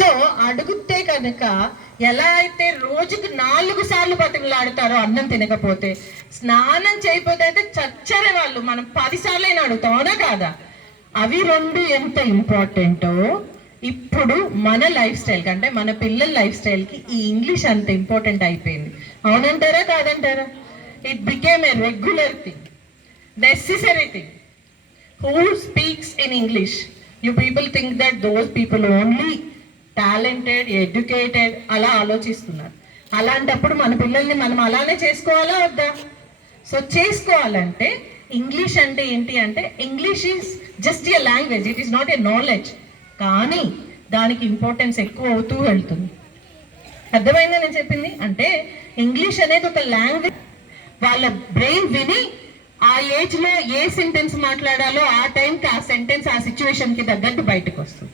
So అడుగుతే కనుక ఎలా అయితే రోజుకి 4 సార్లు బతిమలాడతారో అన్నం తినకపోతే, స్నానం చేయకపోతే అయితే చచ్చరే వాళ్ళు, మనం 10 సార్లు అయినా అడుగుతాం, అవునా కాదా? అవి రెండు ఎంత ఇంపార్టెంటో ఇప్పుడు మన లైఫ్ స్టైల్ కంటే మన పిల్లల లైఫ్ స్టైల్కి ఈ ఇంగ్లీష్ అంత ఇంపార్టెంట్ అయిపోయింది. అవునంటారా కాదంటారా? It became a regular thing, necessary thing. Who speaks in English? You people think that those people only talented, educated అలా ఆలోచిస్తున్నారు. అలాంటప్పుడు మన పిల్లల్ని మనం అలానే చేసుకోవాలా వద్దా? సో చేసుకోవాలంటే ఇంగ్లీష్ అంటే ఏంటి అంటే, English is just a language, it is not a knowledge. కానీ దానికి ఇంపార్టెన్స్ ఎక్కువ అవుతూ వెళ్తుంది. అర్థమైందా నేను చెప్పింది? అంటే ఇంగ్లీష్ అనేది ఒక లాంగ్వేజ్, వాళ్ళ బ్రెయిన్ విని ఆ ఏజ్ లో ఏ సెంటెన్స్ మాట్లాడాలో ఆ టైంకి ఆ సెంటెన్స్ ఆ సిచ్యువేషన్ కి తగ్గట్టు బయటకు వస్తుంది.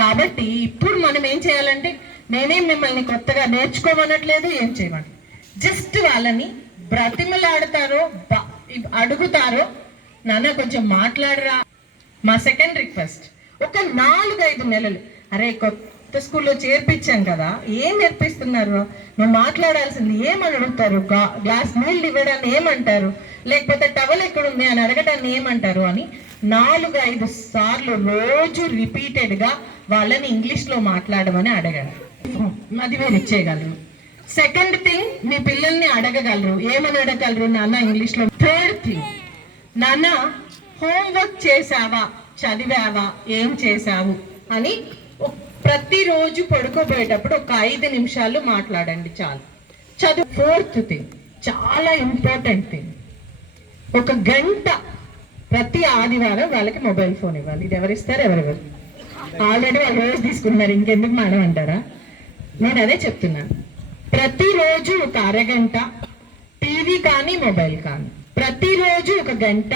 కాబట్టి ఇప్పుడు మనం ఏం చేయాలంటే, నేనేం మిమ్మల్ని కొత్తగా నేర్చుకోమనట్లేదు, ఏం చేయమని, జస్ట్ వాళ్ళని బ్రతిమలాడతారో అడుగుతారో, నాన్న కొంచెం మాట్లాడరా. మా సెకండ్ రిక్వెస్ట్, ఒక 4-5 నెలలు, అరే కొత్త స్కూల్లో చేర్పించాం కదా, ఏం నేర్పిస్తున్నారు, నువ్వు మాట్లాడాల్సింది ఏమని అడుగుతారు, గ్లాస్ నీళ్ళు ఇవ్వడాన్ని ఏమంటారు, లేకపోతే టవల్ ఎక్కడుంది అని అడగడాన్ని ఏమంటారు అని 4-5 సార్లు రోజు రిపీటెడ్గా వాళ్ళని ఇంగ్లీష్లో మాట్లాడమని అడగండి. అది మీరు ఇచ్చేయగలరు. సెకండ్ థింగ్, మీ పిల్లల్ని అడగగలరు. ఏమని అడగగలరు? నాన్న ఇంగ్లీష్లో. థర్డ్ థింగ్, నాన్న హోంవర్క్ చేసావా, చదివావా, ఏం చేసావు అని ప్రతిరోజు పడుకోబోయేటప్పుడు ఒక 5 నిమిషాలు మాట్లాడండి చాలు. చదువు. ఫోర్త్ థింగ్, చాలా ఇంపార్టెంట్ థింగ్, ఒక గంట ప్రతి ఆదివారం వాళ్ళకి మొబైల్ ఫోన్ ఇవ్వాలి. ఇది ఎవరిస్తారు? ఎవరెవరు? ఆల్రెడీ వాళ్ళు రోజు తీసుకున్నారు, ఇంకెందుకు మేడం అంటారా? నేను అదే చెప్తున్నాను. ప్రతిరోజు ఒక అరగంట టీవీ కానీ మొబైల్ కానీ, ప్రతిరోజు ఒక గంట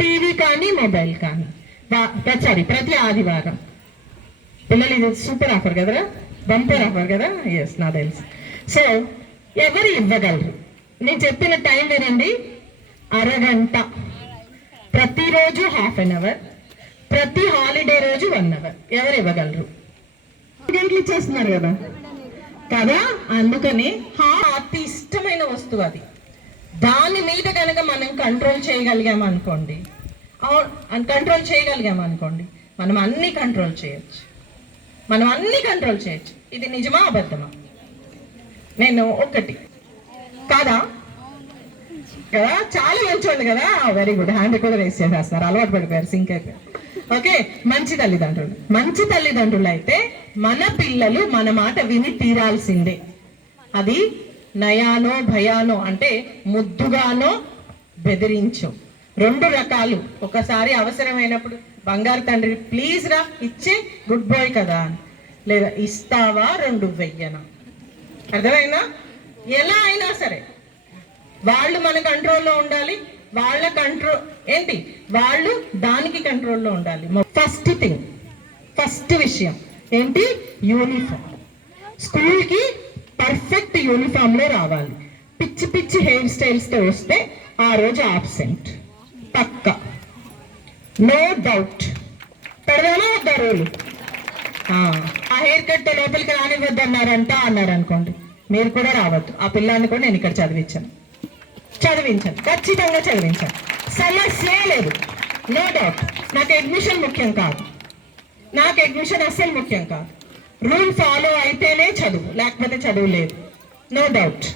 టీవీ కానీ మొబైల్ కానీ, ప్రతి ఆదివారం. పిల్లలు ఇది సూపర్ ఆఫర్ కదరా, బంపర్ ఆఫర్ కదా? ఎస్, నా తెలుసు. సో ఎవరు ఇవ్వగలరు? నేను చెప్పిన టైం వినండి, అరగంట, ప్రతిరోజు ½ అన్ అవర్, ప్రతి హాలిడే రోజు 1 అవర్. ఎవరు ఇవ్వగలరు? గంటలు ఇచ్చేస్తున్నారు కదా కదా. అందుకని అతి ఇష్టమైన వస్తువు అది, దాని మీద కనుక మనం కంట్రోల్ చేయగలిగామనుకోండి, మనం అన్ని కంట్రోల్ చేయొచ్చు. ఇది నిజమా అబద్ధమా? నేను ఒకటి కాదా కదా, చాలా మంచోళ్ళు కదా, వెరీ గుడ్, హ్యాండ్ కూడా రేస్ చేసేస్తున్నారు, అలవాటు పడిపోయారు, సింక్ అయిపోయారు. ఓకే, మంచి తల్లిదండ్రులు అయితే మన పిల్లలు మన మాట విని తీరాల్సిందే. అది నయానో భయానో, అంటే ముద్దుగానో బెదిరించో, 2 రకాలు. ఒకసారి అవసరమైనప్పుడు బంగారు తండ్రి ప్లీజ్ రా, ఇచ్చే గుడ్ బాయ్ కదా, లేదా ఇస్తావా 2 వెయ్యనా. అర్థమైందా? ఎలా అయినా సరే వాళ్ళు మన కంట్రోల్లో ఉండాలి, వాళ్ళ కంట్రోల్ ఏంటి, వాళ్ళు దానికి కంట్రోల్లో ఉండాలి. ఫస్ట్ విషయం ఏంటి? యూనిఫామ్. స్కూల్కి పర్ఫెక్ట్ యూనిఫామ్లో రావాలి. పిచ్చి హెయిర్ స్టైల్స్తో వస్తే ఆ రోజు ఆబ్సెంట్ పక్క, నో డౌట్. పెడదామా వద్దా రూలు? ఆ హెయిర్ కట్ లోపలికి రానివ్వద్దు అన్నారు అనుకోండి, మీరు కూడా రావద్దు. ఆ పిల్లాన్ని కూడా నేను ఇక్కడ చదివించాను, ఖచ్చితంగా చదివించాను, సమస్య లేదు, నో డౌట్. నాకు అడ్మిషన్ ముఖ్యం కాదు, అస్సలు ముఖ్యం కాదు. రూల్ ఫాలో అయితేనే చదువు, లేకపోతే చదువు లేదు, నో డౌట్.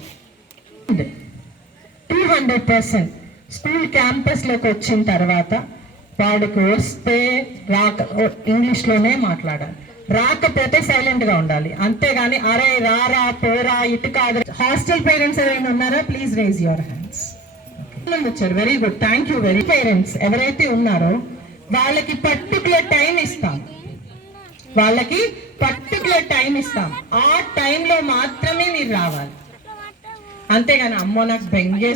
200% స్కూల్ క్యాంపస్లోకి వచ్చిన తర్వాత వాడికి వస్తే ఇంగ్లీష్లోనే మాట్లాడాలి, రాకపోతే సైలెంట్గా ఉండాలి. అంతేగాని అరే రారా పోరా ఇటు కాదు. హాస్టల్ పేరెంట్స్ ఎవరైనా ఉన్నారా? Please raise your hands. వచ్చారు, very good, thank you. Parents ఎవరైతే ఉన్నారో వాళ్ళకి పర్టికులర్ టైం ఇస్తాం, ఆ టైంలో మాత్రమే మీరు రావాలి. అంతేగాని అమ్మో నాకు బెంగేసి